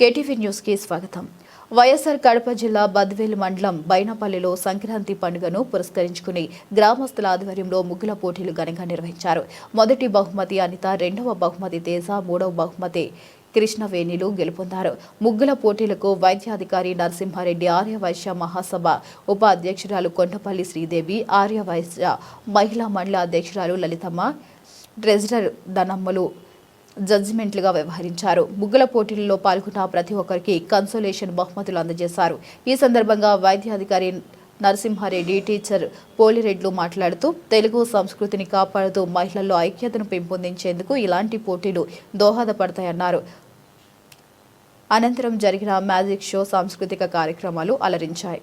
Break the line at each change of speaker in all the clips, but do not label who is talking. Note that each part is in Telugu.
కేటీవీ న్యూస్కి స్వాగతం. వైఎస్ఆర్ కడప జిల్లా బద్వేలు మండలం బైనపల్లిలో సంక్రాంతి పండుగను పురస్కరించుకుని గ్రామస్తుల ఆధ్వర్యంలో ముగ్గుల పోటీలు ఘనంగా నిర్వహించారు. మొదటి బహుమతి అనిత రెండవ బహుమతి తేజ మూడవ బహుమతి కృష్ణవేణిలు గెలుపొందారు. ముగ్గుల పోటీలకు వైద్యాధికారి నరసింహారెడ్డి ఆర్యవైశ్య మహాసభ ఉపాధ్యక్షురాలు కొండపల్లి శ్రీదేవి ఆర్యవైశ్య మహిళా మండల అధ్యక్షురాలు లలితమ్మ ట్రెజరర్ ధనమ్మలు జడ్జిమెంట్లుగా వ్యవహరించారు. ముగ్గుల పోటీలలో పాల్గొన్న ప్రతి ఒక్కరికి కన్సోలేషన్ బహుమతులు అందజేశారు. ఈ సందర్భంగా వైద్యాధికారి నరసింహారెడ్డి టీచర్ పోలిరెడ్లు మాట్లాడుతూ తెలుగు సంస్కృతిని కాపాడుతూ మహిళల్లో ఐక్యతను పెంపొందించేందుకు ఇలాంటి పోటీలు దోహదపడతాయన్నారు. అనంతరం జరిగిన మ్యాజిక్ షో సాంస్కృతిక కార్యక్రమాలు అలరించాయి.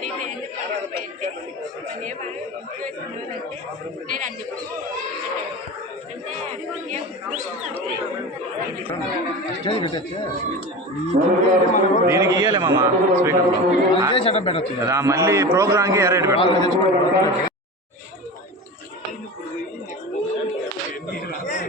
అని అంటే నేను
స్టేజ్ పెట్టచ్చా
దీనికి ఇయ్యలే మామ స్పీకర్ మళ్ళీ ప్రోగ్రామ్కి ఎరేట్ పెట్టాలి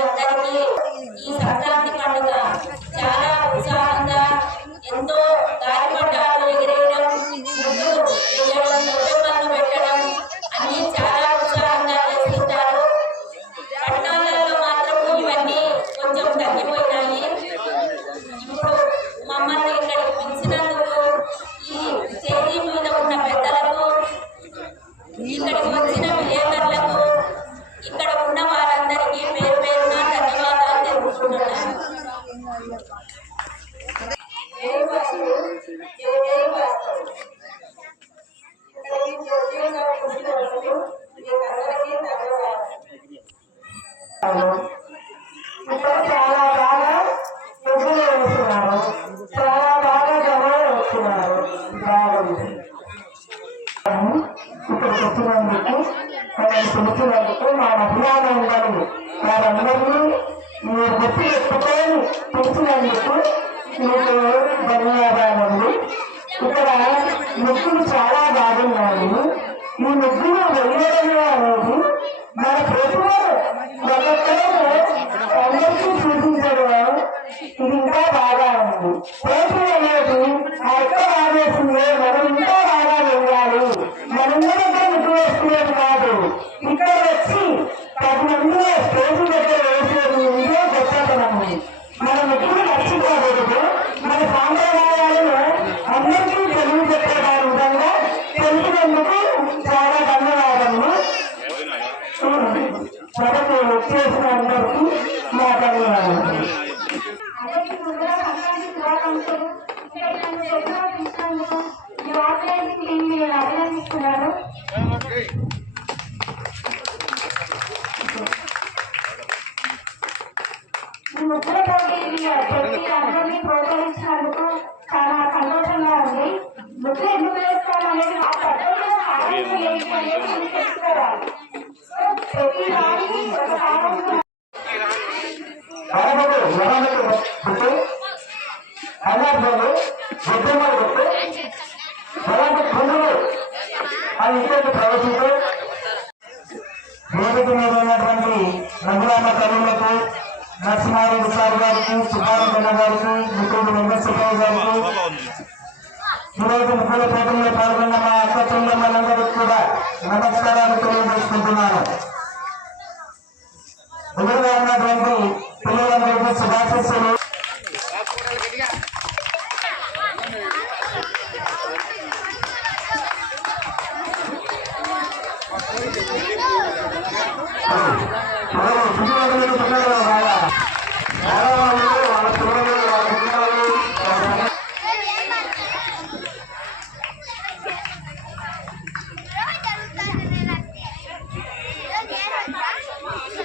అందరికీ ఈ సంక్రాంతి
ఇక్కడికి వచ్చినందుకు
మనల్ని పిలిచినందుకు మా అభిమానందరూ వారందరినీ మీరు గుర్తు ఎత్తుకొని పిలిచినందుకు మీకు ధన్యవాదాలండి. ఇక్కడ ముగ్గులు చాలా బాగున్నాయి. ఈ ముగ్గులు వెయ్యడమే అనేది మన ప్రభుత్వం అందరికీ చూపించడం ఇది ఇంకా బాగా ఉంది. ప్రభుత్వం ఇక్కడ
నన్ను ఎన్నో ఈ ఆర్గనైజింగ్
ఉస్మాన్ సార్ గారికి సుభానన్న గారికి ముఖ్యమంత్రి వెంకటేశ్వరరావు గారికి ఈరోజు ముగ్గుల పోటీల్లో పాల్గొన్న మా అక్క చెల్లెమ్మలందరికీ నమస్కారాలు తెలియజేసుకుంటున్నాను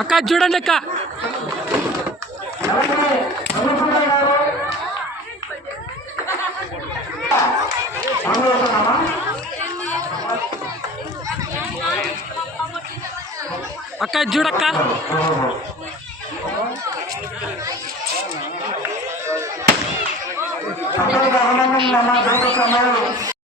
అక్క చూడండి అక్క. అక్క చూడక్క.